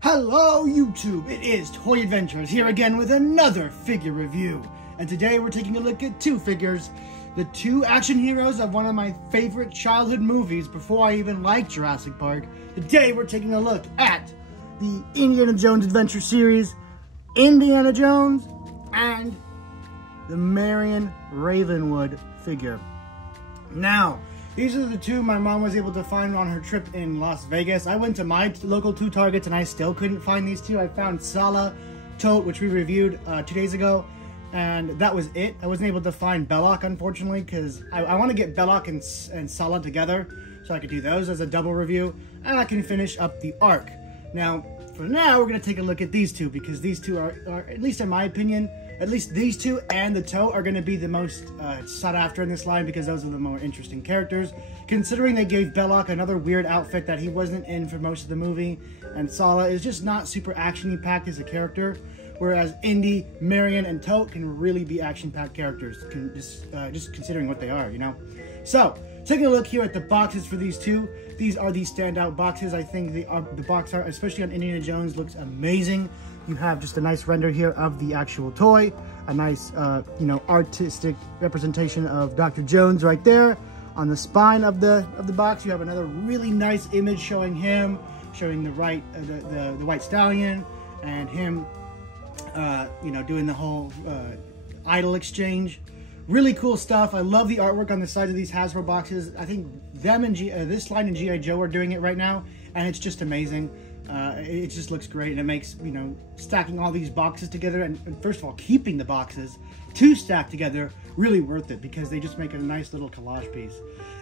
Hello YouTube, it is Toy Adventures here again with another figure review. And today we're taking a look at two figures, the two action heroes of one of my favorite childhood movies before I even liked Jurassic Park. Today we're taking a look at the Indiana Jones Adventure series, Indiana Jones, and the Marion Ravenwood figure. Now, these are the two my mom was able to find on her trip in Las Vegas. I went to my local two Targets and I still couldn't find these two. I found Sallah, Tote, which we reviewed 2 days ago, and that was it. I wasn't able to find Belloq, unfortunately, because I want to get Belloq and Sallah together so I could do those as a double review, and I can finish up the arc. Now, for now, we're going to take a look at these two, because these two are, at least in my opinion, at least these two and the Tote are going to be the most sought after in this line, because those are the more interesting characters. Considering they gave Belloq another weird outfit that he wasn't in for most of the movie, and Sallah is just not super action-y packed as a character, whereas Indy, Marion, and Tote can really be action-packed characters, just considering what they are, you know? So, taking a look here at the boxes for these two, these are the standout boxes. I think the box art, especially on Indiana Jones, looks amazing. You have just a nice render here of the actual toy, a nice, artistic representation of Dr. Jones right there. On the spine of the box, you have another really nice image showing him, showing the white stallion, and him, doing the whole idol exchange. Really cool stuff. I love the artwork on the sides of these Hasbro boxes. I think them and this line and G.I. Joe are doing it right now, and it's just amazing. It just looks great, and it makes, stacking all these boxes together, and first of all, keeping the boxes to stack together, really worth it, because they just make a nice little collage piece.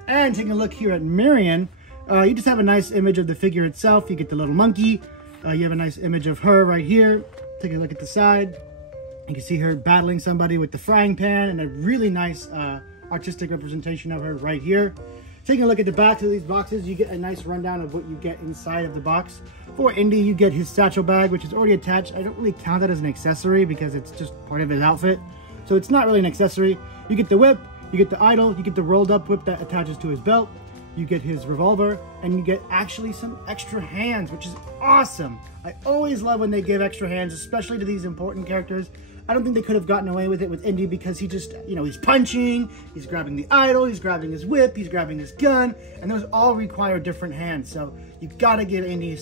And taking a look here at Marion, you just have a nice image of the figure itself. You get the little monkey. You have a nice image of her right here. Take a look at the side. You can see her battling somebody with the frying pan, and a really nice artistic representation of her right here. Taking a look at the back of these boxes, you get a nice rundown of what you get inside of the box. For Indy, you get his satchel bag, which is already attached. I don't really count that as an accessory because it's just part of his outfit. So it's not really an accessory. You get the whip, you get the idol, you get the rolled up whip that attaches to his belt, you get his revolver, and you get actually some extra hands, which is awesome. I always love when they give extra hands, especially to these important characters. I don't think they could have gotten away with it with Indy, because he just, he's punching, he's grabbing the idol, he's grabbing his whip, he's grabbing his gun, and those all require different hands. So you gotta give Indy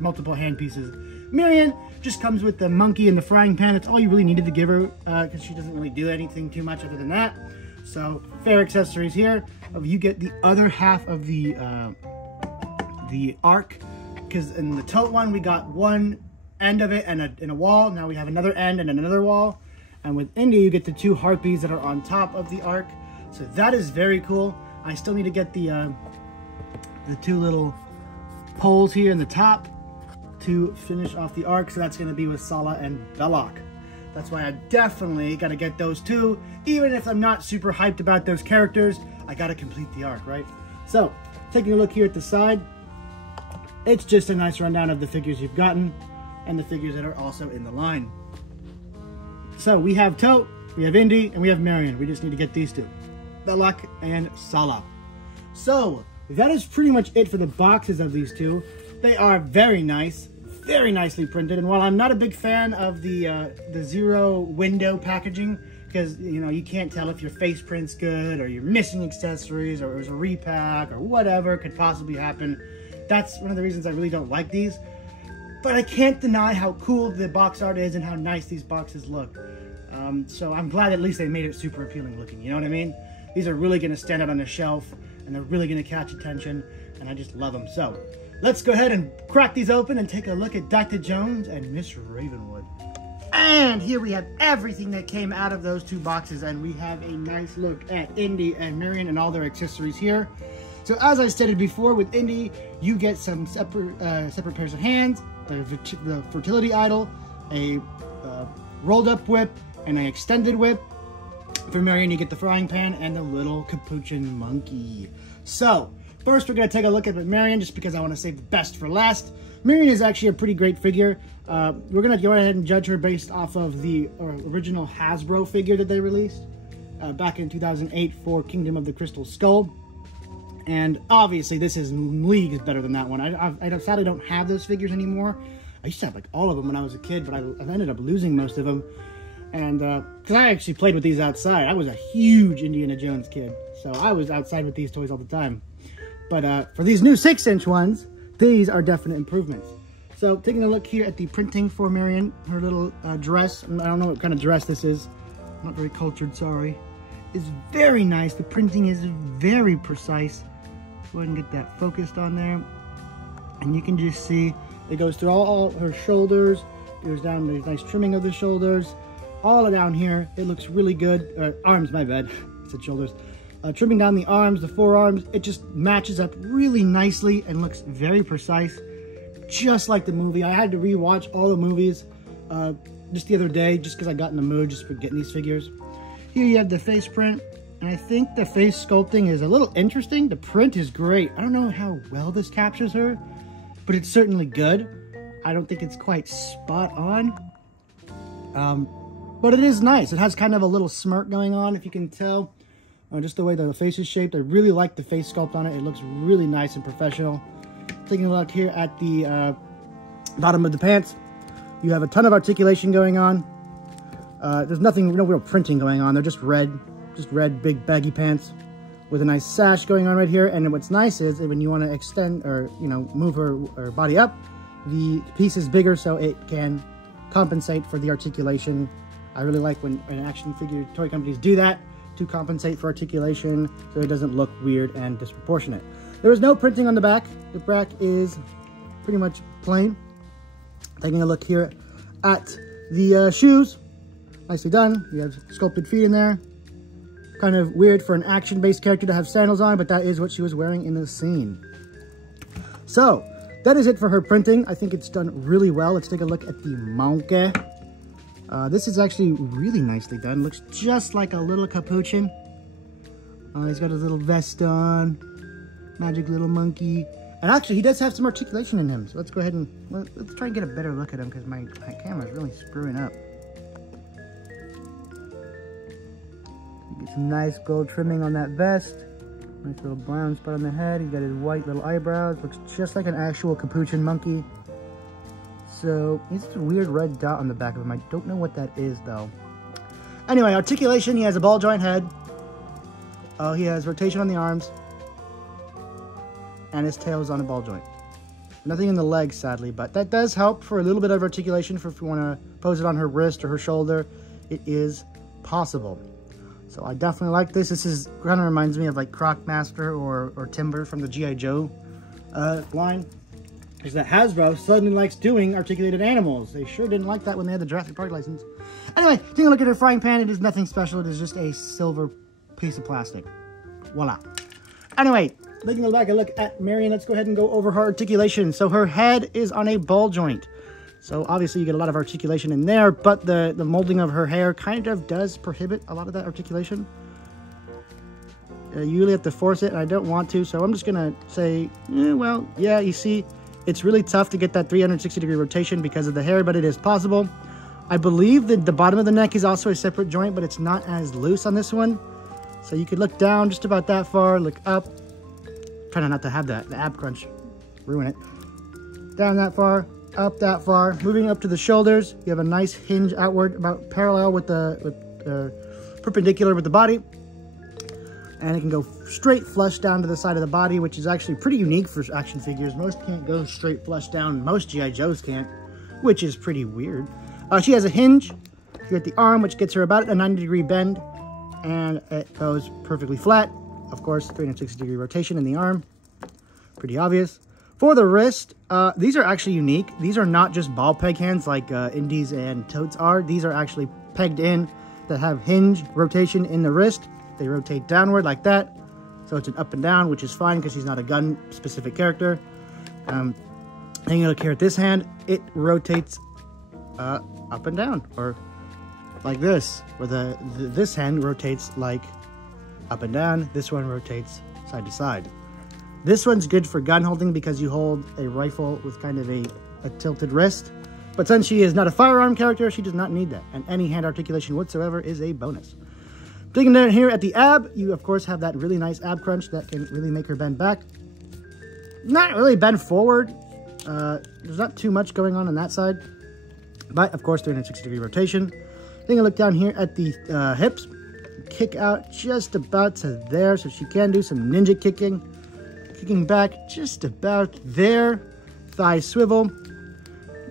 multiple hand pieces. Marion just comes with the monkey and the frying pan. That's all you really needed to give her, because she doesn't really do anything too much other than that. So fair accessories here. You get the other half of the arc, because in the Tote one we got one end of it and a wall. Now we have another end and another wall, and with Indy you get the two harpies that are on top of the arc. So that is very cool. I still need to get the two little poles here in the top to finish off the arc, so that's going to be with Sallah and Belloq. That's why I definitely got to get those two. Even if I'm not super hyped about those characters, I got to complete the arc, right? So taking a look here at the side, it's just a nice rundown of the figures you've gotten and the figures that are also in the line. So we have Tote, we have Indy, and we have Marion. We just need to get these two, Belloq and Sallah. So that is pretty much it for the boxes of these two. They are very nice, very nicely printed. And while I'm not a big fan of the zero window packaging, because you can't tell if your face print's good, or you're missing accessories, or it was a repack, or whatever could possibly happen. That's one of the reasons I really don't like these. But I can't deny how cool the box art is and how nice these boxes look. So I'm glad at least they made it super appealing looking, you know what I mean? These are really going to stand out on the shelf, and they're really going to catch attention, and I just love them. So let's go ahead and crack these open and take a look at Dr. Jones and Miss Ravenwood. And here we have everything that came out of those two boxes, and we have a nice look at Indy and Marion and all their accessories here. So as I stated before, with Indy, you get some separate pairs of hands, the fertility idol, a rolled up whip, and an extended whip. For Marion, you get the frying pan and the little capuchin monkey. So first, we're going to take a look at Marion, just because I want to save the best for last. Marion is actually a pretty great figure. We're going to go ahead and judge her based off of the original Hasbro figure that they released back in 2008 for Kingdom of the Crystal Skull. And obviously this is leagues better than that one. I sadly don't have those figures anymore. I used to have like all of them when I was a kid, but I ended up losing most of them. And because I actually played with these outside. I was a huge Indiana Jones kid, so I was outside with these toys all the time. But for these new 6-inch ones, these are definite improvements. So taking a look here at the printing for Marion, her little dress. I don't know what kind of dress this is. I'm not very cultured, sorry. It's very nice. The printing is very precise. Go ahead and get that focused on there. And you can just see it goes through all her shoulders. Goes down, there's nice trimming of the shoulders. All down here, it looks really good. Arms, my bad. I said shoulders. Trimming down the arms, the forearms, it just matches up really nicely and looks very precise, just like the movie. I had to rewatch all the movies just the other day, just because I got in the mood just for getting these figures. Here you have the face print, and I think the face sculpting is a little interesting. The print is great. I don't know how well this captures her, but it's certainly good. I don't think it's quite spot on. But it is nice. It has kind of a little smirk going on, if you can tell. Just the way the face is shaped. I really like the face sculpt on it. It looks really nice and professional. Taking a look here at the bottom of the pants. You have a ton of articulation going on. There's no real printing going on. They're just red big baggy pants with a nice sash going on right here. And what's nice is when you want to extend or, move her body up, the piece is bigger so it can compensate for the articulation. I really like when action figure toy companies do that to compensate for articulation so it doesn't look weird and disproportionate. There is no printing on the back. The back is pretty much plain. Taking a look here at the shoes. Nicely done. You have sculpted feet in there. Kind of weird for an action-based character to have sandals on, but that is what she was wearing in the scene. So, that is it for her printing. I think it's done really well. Let's take a look at the monkey. This is actually really nicely done. Looks just like a little capuchin. He's got his little vest on. Magic little monkey. And actually, he does have some articulation in him. So let's go ahead and let's try and get a better look at him because my camera's really screwing up. Get some nice gold trimming on that vest. Nice little brown spot on the head. He's got his white little eyebrows. Looks just like an actual capuchin monkey. So, he's a weird red dot on the back of him. I don't know what that is, though. Anyway, articulation. He has a ball joint head. He has rotation on the arms. And his tail is on a ball joint. Nothing in the legs, sadly, but that does help for a little bit of articulation for if you want to pose it on her wrist or her shoulder. It is possible. So I definitely like this. This is kind of reminds me of like Crocmaster or Timber from the G.I. Joe line. Is that Hasbro suddenly likes doing articulated animals. They sure didn't like that when they had the Jurassic Park license. Anyway, taking a look at her frying pan, it is nothing special. It is just a silver piece of plastic. Voila. Anyway, taking a look at Marion, let's go ahead and go over her articulation. So her head is on a ball joint. So obviously you get a lot of articulation in there, but the molding of her hair kind of does prohibit a lot of that articulation. You really have to force it, and I don't want to, so I'm just going to say, well, yeah, you see, it's really tough to get that 360-degree rotation because of the hair, but it is possible. I believe that the bottom of the neck is also a separate joint, but it's not as loose on this one. So you could look down just about that far, look up. Trying not to have the ab crunch ruin it. Down that far, up that far. Moving up to the shoulders, you have a nice hinge outward, about parallel with perpendicular with the body. And it can go straight flush down to the side of the body, which is actually pretty unique for action figures. Most can't go straight flush down. Most G.I. Joes can't, which is pretty weird. She has a hinge here at the arm, which gets her about a 90-degree bend, and it goes perfectly flat. Of course, 360-degree rotation in the arm. Pretty obvious. For the wrist, these are actually unique. These are not just ball peg hands like Indies and Totes are. These are actually pegged in that have hinge rotation in the wrist. They rotate downward like that. So it's an up and down, which is fine because he's not a gun-specific character. Taking a look here at this hand, it rotates up and down, or like this, where this hand rotates like up and down. This one rotates side to side. This one's good for gun holding because you hold a rifle with kind of a tilted wrist. But since she is not a firearm character, she does not need that. And any hand articulation whatsoever is a bonus. Digging down here at the ab, you of course have that really nice ab crunch that can really make her bend back. Not really bend forward. There's not too much going on that side, but of course 360-degree rotation. Then I look down here at the hips, kick out just about to there, so she can do some ninja kicking. Kicking back just about there. Thigh swivel.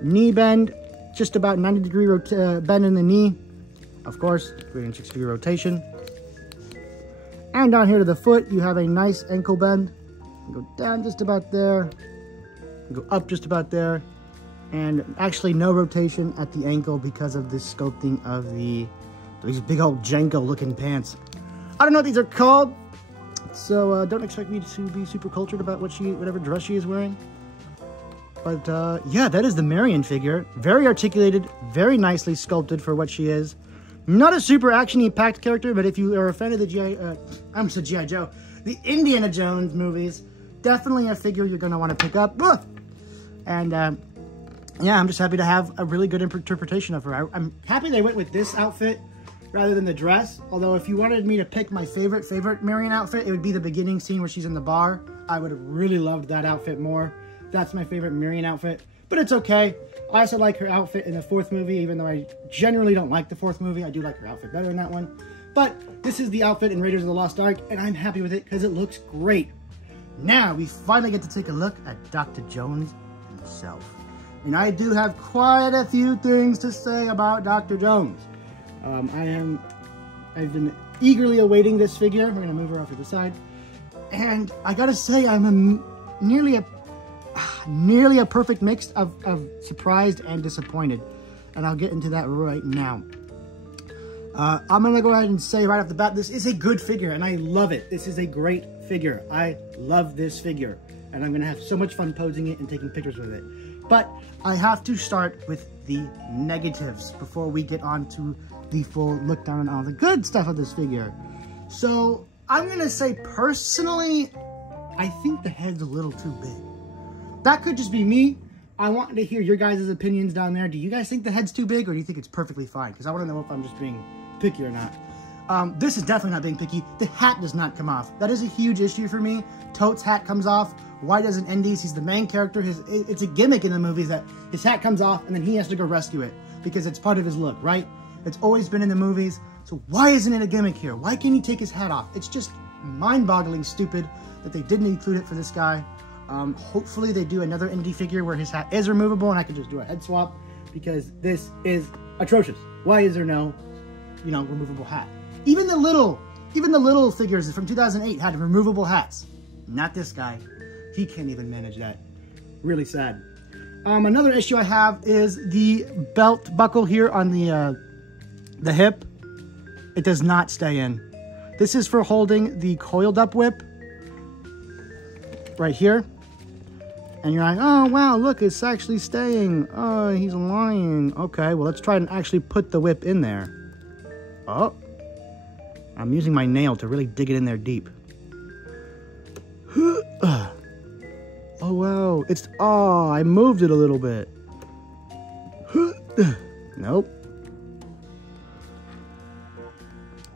Knee bend, just about 90-degree bend in the knee. Of course, 360-degree rotation. And down here to the foot, you have a nice ankle bend. Go down just about there. Go up just about there. And actually no rotation at the ankle because of this sculpting of these big old Jenko looking pants. I don't know what these are called, so don't expect me to be super cultured about whatever dress she is wearing. But yeah, that is the Marion figure. Very articulated, very nicely sculpted for what she is. Not a super action-y packed character, but if you are a fan of the G.I. Joe, the Indiana Jones movies, definitely a figure you're going to want to pick up. And yeah, I'm just happy to have a really good interpretation of her. I'm happy they went with this outfit rather than the dress. Although if you wanted me to pick my favorite Marion outfit, it would be the beginning scene where she's in the bar. I would have really loved that outfit more. That's my favorite Marion outfit, but it's okay. I also like her outfit in the 4th movie, even though I generally don't like the 4th movie. I do like her outfit better in that one. But this is the outfit in Raiders of the Lost Ark, and I'm happy with it because it looks great. Now, we finally get to take a look at Dr. Jones himself. And I do have quite a few things to say about Dr. Jones. I've been eagerly awaiting this figure. We're gonna move her off to the side. And I gotta say, I'm nearly a perfect mix of surprised and disappointed. And I'll get into that right now. I'm gonna go ahead and say right off the bat, this is a good figure and I love it. This is a great figure. I love this figure. And I'm gonna have so much fun posing it and taking pictures with it. But I have to start with the negatives before we get on to the full look down on all the good stuff of this figure. So I'm gonna say personally, I think the head's a little too big. That could just be me. I want to hear your guys' opinions down there. Do you guys think the head's too big or do you think it's perfectly fine? Because I want to know if I'm just being picky or not. This is definitely not being picky. The hat does not come off. That is a huge issue for me. Toad's hat comes off. Why doesn't Indy's? He's the main character. It's a gimmick in the movies that his hat comes off and then he has to go rescue it because it's part of his look, right? It's always been in the movies. So why isn't it a gimmick here? Why can't he take his hat off? It's just mind-boggling stupid that they didn't include it for this guy. Hopefully they do another Indy figure where his hat is removable and I can just do a head swap because this is atrocious. Why is there no, removable hat? Even the little figures from 2008 had removable hats. Not this guy. He can't even manage that. Really sad. Another issue I have is the belt buckle here on the hip. It does not stay in. This is for holding the coiled up whip right here. And you're like, oh, wow, look, it's actually staying. Oh, he's lying. Okay, well, let's try and actually put the whip in there. Oh, I'm using my nail to really dig it in there deep. Oh, wow. I moved it a little bit. Nope.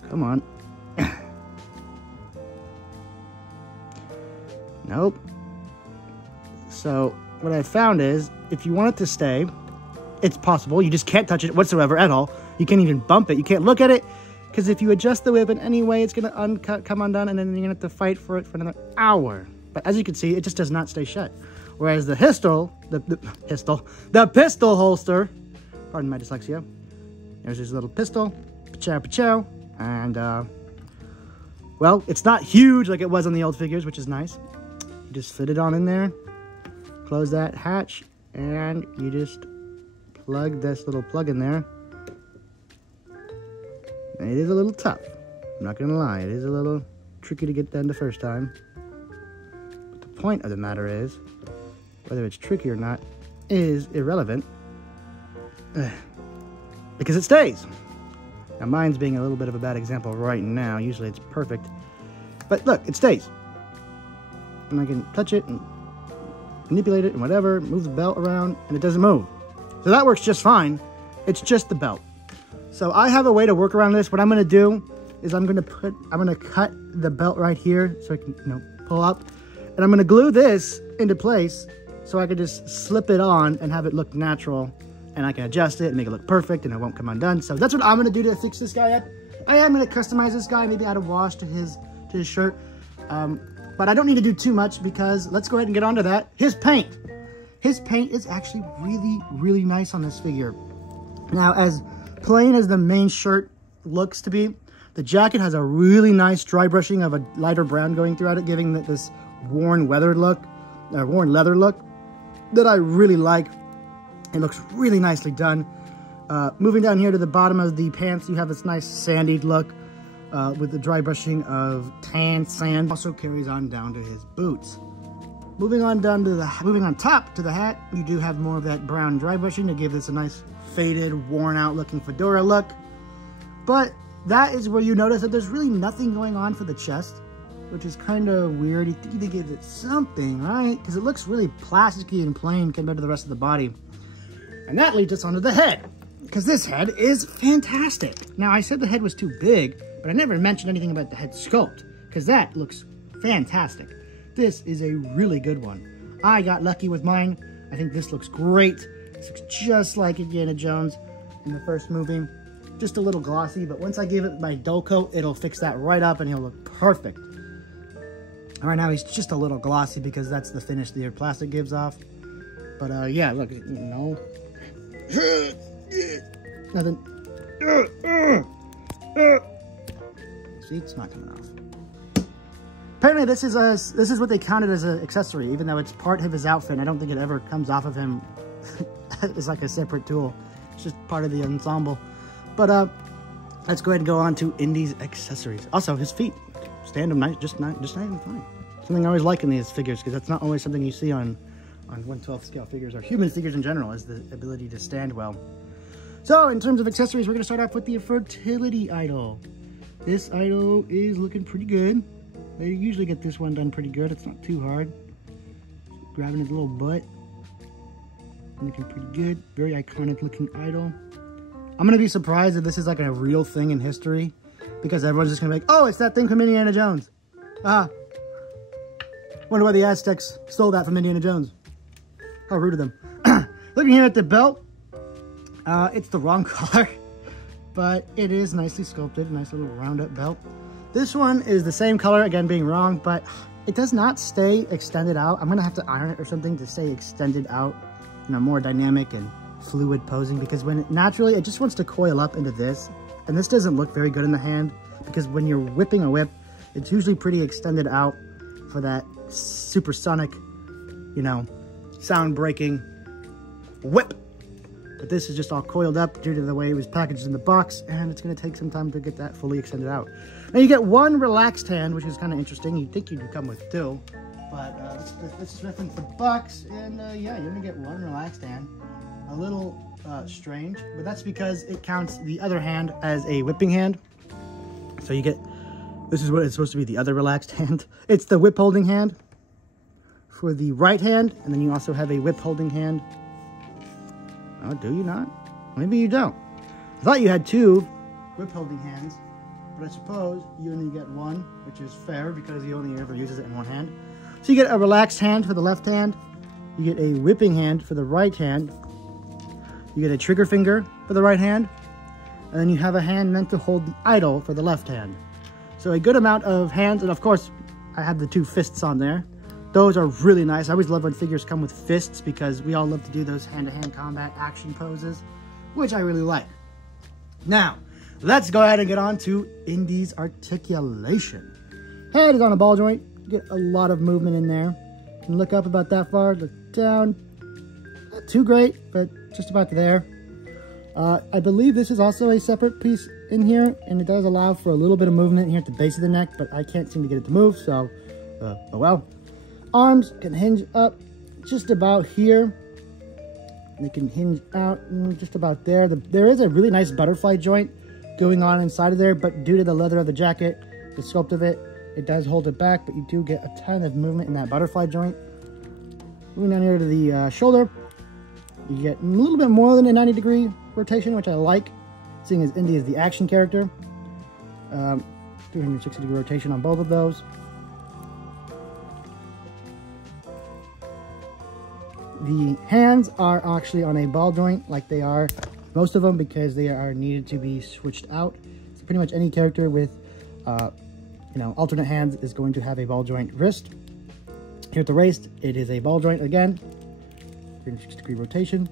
Come on. Nope. So what I found is if you want it to stay, it's possible. You just can't touch it whatsoever at all. You can't even bump it. You can't look at it because if you adjust the whip in any way, it's going to come undone and then you're going to have to fight for it for another hour. But as you can see, it just does not stay shut. Whereas the pistol holster, pardon my dyslexia, there's this little pistol, pa-chow, pa-chow, and well, it's not huge like it was on the old figures, which is nice. You just fit it on in there, close that hatch, and you just plug this little plug in there. And it is a little tough, I'm not gonna lie, it is a little tricky to get done the first time. But the point of the matter is, whether it's tricky or not is irrelevant, because it stays. Now mine's being a little bit of a bad example right now, usually it's perfect, but look, it stays. And I can touch it and manipulate it and whatever, move the belt around, and it doesn't move. So that works just fine. It's just the belt. So I have a way to work around this. What I'm gonna do is I'm gonna cut the belt right here so I can, pull up. And I'm gonna glue this into place so I could just slip it on and have it look natural, and I can adjust it and make it look perfect, and it won't come undone. So that's what I'm gonna do to fix this guy up. I am gonna customize this guy, maybe add a wash to his shirt, but I don't need to do too much because let's go ahead and get onto that. His paint is actually really, really nice on this figure. Now, as plain as the main shirt looks to be, the jacket has a really nice dry brushing of a lighter brown going throughout it, giving this worn leather look that I really like. It looks really nicely done. Moving down here to the bottom of the pants, you have this nice sandy look with the dry brushing of tan sand. Also carries on down to his boots. Moving on top to the hat, you do have more of that brown dry brushing to give this a nice faded, worn out looking fedora look. But that is where you notice that there's really nothing going on for the chest, which is kind of weird. You think they gave it something, right? Because it looks really plasticky and plain compared to the rest of the body. And that leads us onto the head, because this head is fantastic. Now, I said the head was too big, but I never mentioned anything about the head sculpt, because that looks fantastic. This is a really good one. I got lucky with mine. I think this looks great. This looks just like Indiana Jones in the first movie. Just a little glossy, but once I give it my dull coat, it'll fix that right up and he'll look perfect. Right now, he's just a little glossy because that's the finish the plastic gives off. But yeah, look, no. Nothing. See, it's not coming off. Apparently, this is what they counted as an accessory, even though it's part of his outfit. And I don't think it ever comes off of him as like a separate tool. It's just part of the ensemble. But let's go ahead and go on to Indy's accessories. Also, his feet stand him nice, just not even fine. Something I always like in these figures, because that's not always something you see on 1/12 scale figures or human figures in general, is the ability to stand well. So, in terms of accessories, we're going to start off with the fertility idol. This idol is looking pretty good. They usually get this one done pretty good. It's not too hard. Grabbing his little butt. Looking pretty good. Very iconic looking idol. I'm going to be surprised if this is like a real thing in history, because everyone's just going to be like, oh, it's that thing from Indiana Jones. Wonder why the Aztecs stole that from Indiana Jones. How rude of them. Looking here at the belt, it's the wrong color, but it is nicely sculpted. Nice little round up belt. This one is the same color, again being wrong, but it does not stay extended out. I'm going to have to iron it or something to stay extended out, more dynamic and fluid posing, because when naturally it just wants to coil up into this, and this doesn't look very good in the hand, because when you're whipping a whip, it's usually pretty extended out for that supersonic, sound breaking whip. But this is just all coiled up due to the way it was packaged in the box, and it's going to take some time to get that fully extended out. Now you get one relaxed hand, which is kind of interesting. You'd think you'd come with two, but this is reference the box, and yeah, you only get one relaxed hand. A little strange, but that's because it counts the other hand as a whipping hand. So you get, this is what it's supposed to be, the other relaxed hand. It's the whip holding hand for the right hand, and then you also have a whip holding hand. Oh, do you not? Maybe you don't. I thought you had two whip holding hands, but I suppose you only get one, which is fair because he only ever uses it in one hand. So you get a relaxed hand for the left hand, you get a whipping hand for the right hand, you get a trigger finger for the right hand, and then you have a hand meant to hold the idol for the left hand. So a good amount of hands, and of course, I have the two fists on there. Those are really nice. I always love when figures come with fists because we all love to do those hand-to-hand combat action poses, which I really like. Now, let's go ahead and get on to Indy's articulation. Head is on a ball joint. You get a lot of movement in there. You can look up about that far, look down. Not too great, but just about there. I believe this is also a separate piece in here, and it does allow for a little bit of movement here at the base of the neck, but I can't seem to get it to move, so oh well. Arms can hinge up just about here. They can hinge out just about there. There is a really nice butterfly joint going on inside of there, but due to the leather of the jacket, the sculpt of it, it does hold it back, but you do get a ton of movement in that butterfly joint. Moving down here to the shoulder, you get a little bit more than a 90-degree rotation, which I like, seeing as Indy is the action character. 360-degree rotation on both of those. The hands are actually on a ball joint like they are most of them because they are needed to be switched out. So pretty much any character with, alternate hands is going to have a ball joint wrist. Here at the waist, it is a ball joint again, 360-degree rotation.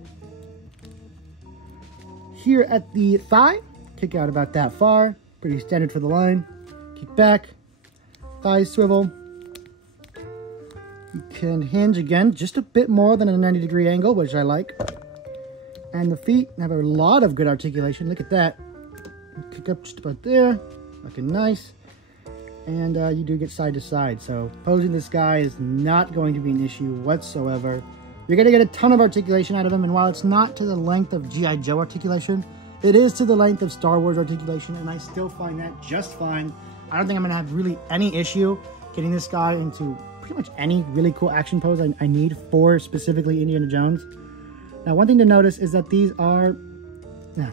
Here at the thigh, kick out about that far, pretty standard for the line. Kick back, thighs swivel. You can hinge again, just a bit more than a 90-degree angle, which I like. And the feet have a lot of good articulation. Look at that. Kick up just about there, looking nice. And you do get side to side. So posing this guy is not going to be an issue whatsoever. You're going to get a ton of articulation out of him. And while it's not to the length of G.I. Joe articulation, it is to the length of Star Wars articulation. And I still find that just fine. I don't think I'm going to have really any issue getting this guy into pretty much any really cool action pose I need for specifically Indiana Jones. Now, one thing to notice is that these are...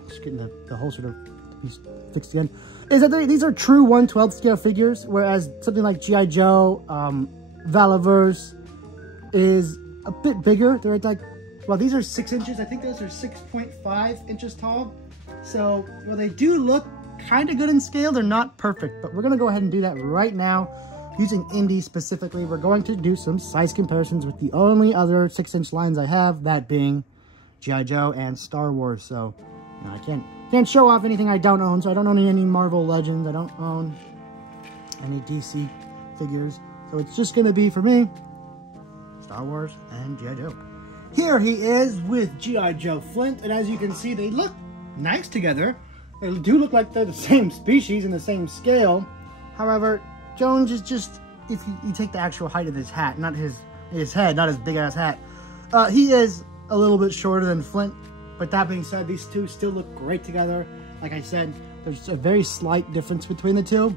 just getting the whole sort of piece fixed again. Is that these are true 1/12 scale figures, whereas something like G.I. Joe, Valaverse is a bit bigger. They're like, well, these are 6 inches. I think those are 6.5 inches tall. So, well, they do look kind of good in scale. They're not perfect, but we're going to go ahead and do that right now. Using Indy specifically, we're going to do some size comparisons with the only other 6-inch lines I have, that being G.I. Joe and Star Wars. So, I can't show off anything I don't own. So I don't own any Marvel Legends. I don't own any DC figures. So it's just going to be, for me, Star Wars and G.I. Joe. Here he is with G.I. Joe Flint. And as you can see, they look nice together. They do look like they're the same species and the same scale. However, Jones is just, if you take the actual height of his hat, not his head, not his big-ass hat, he is a little bit shorter than Flint. But that being said, these two still look great together. Like I said, there's a very slight difference between the two,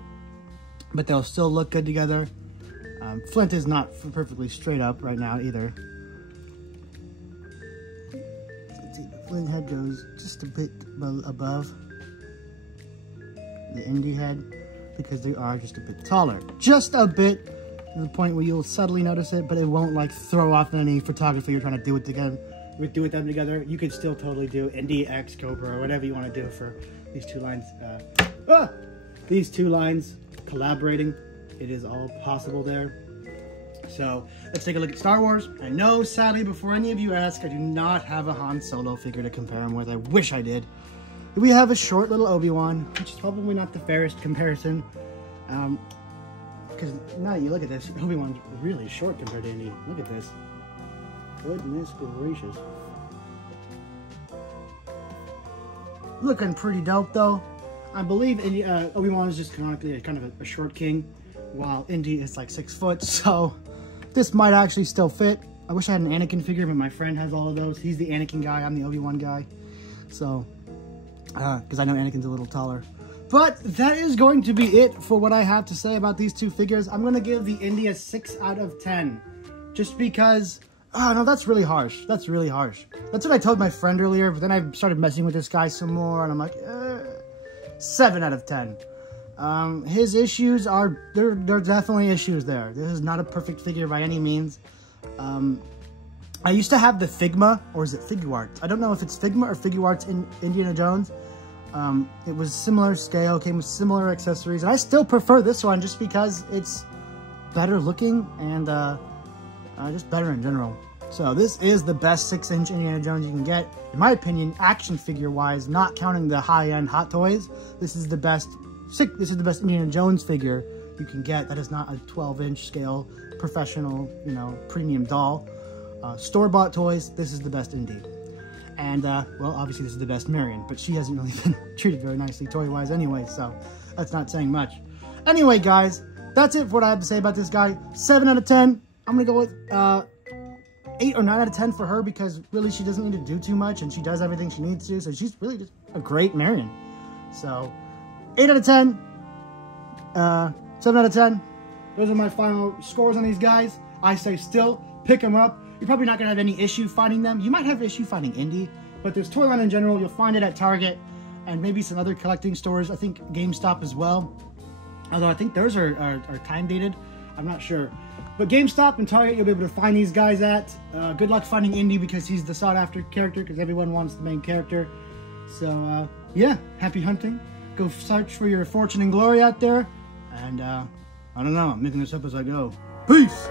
but they'll still look good together. Flint is not perfectly straight up right now either. Let's see, the Flint head goes just a bit above the Indy head because they are just a bit taller. Just a bit, to the point where you'll subtly notice it, but it won't like throw off any photography you're trying to do with them together. You could still totally do Indy X Cobra or whatever you want to do for these two lines. These two lines collaborating, it is all possible there. So let's take a look at Star Wars. I know, sadly, before any of you ask, I do not have a Han Solo figure to compare him with. I wish I did. We have a short little Obi-Wan, which is probably not the fairest comparison. Because now that you look at this, Obi-Wan's really short compared to Indy. Look at this. Goodness gracious. Looking pretty dope though. I believe Obi-Wan is just canonically kind of a short king, while Indy is like 6 foot, so this might actually still fit. I wish I had an Anakin figure, but my friend has all of those. He's the Anakin guy, I'm the Obi-Wan guy. So, because I know Anakin's a little taller. But that is going to be it for what I have to say about these two figures. I'm going to give the Indy a 6 out of 10. Just because... Oh, no, that's really harsh. That's really harsh. That's what I told my friend earlier, but then I started messing with this guy some more, and I'm like, 7 out of 10. His issues are, there are definitely issues there. This is not a perfect figure by any means. I used to have the Figma, or is it Figuarts? I don't know if it's Figma or Figuarts in Indiana Jones. It was similar scale, came with similar accessories, and I still prefer this one just because it's better looking and just better in general. So this is the best 6-inch Indiana Jones you can get. In my opinion, action figure wise, not counting the high-end Hot Toys, this is the best Indiana Jones figure you can get that is not a 12-inch scale professional, premium doll. Store-bought toys, this is the best indeed. And, well, obviously this is the best Marion, but she hasn't really been treated very nicely toy-wise anyway, so that's not saying much. Anyway, guys, that's it for what I have to say about this guy. 7 out of 10. I'm going to go with 8 or 9 out of 10 for her because really she doesn't need to do too much and she does everything she needs to, so she's really just a great Marion. So, 8 out of 10, 7 out of 10. Those are my final scores on these guys. I say still, pick them up. You're probably not going to have any issue finding them. You might have issue finding Indy, but this Toyline in general, you'll find it at Target and maybe some other collecting stores. I think GameStop as well. Although I think those are time dated. I'm not sure. But GameStop and Target, you'll be able to find these guys at. Good luck finding Indy because he's the sought-after character because everyone wants the main character. So, yeah, happy hunting. Go search for your fortune and glory out there. And, I don't know, I'm making this up as I go. Peace!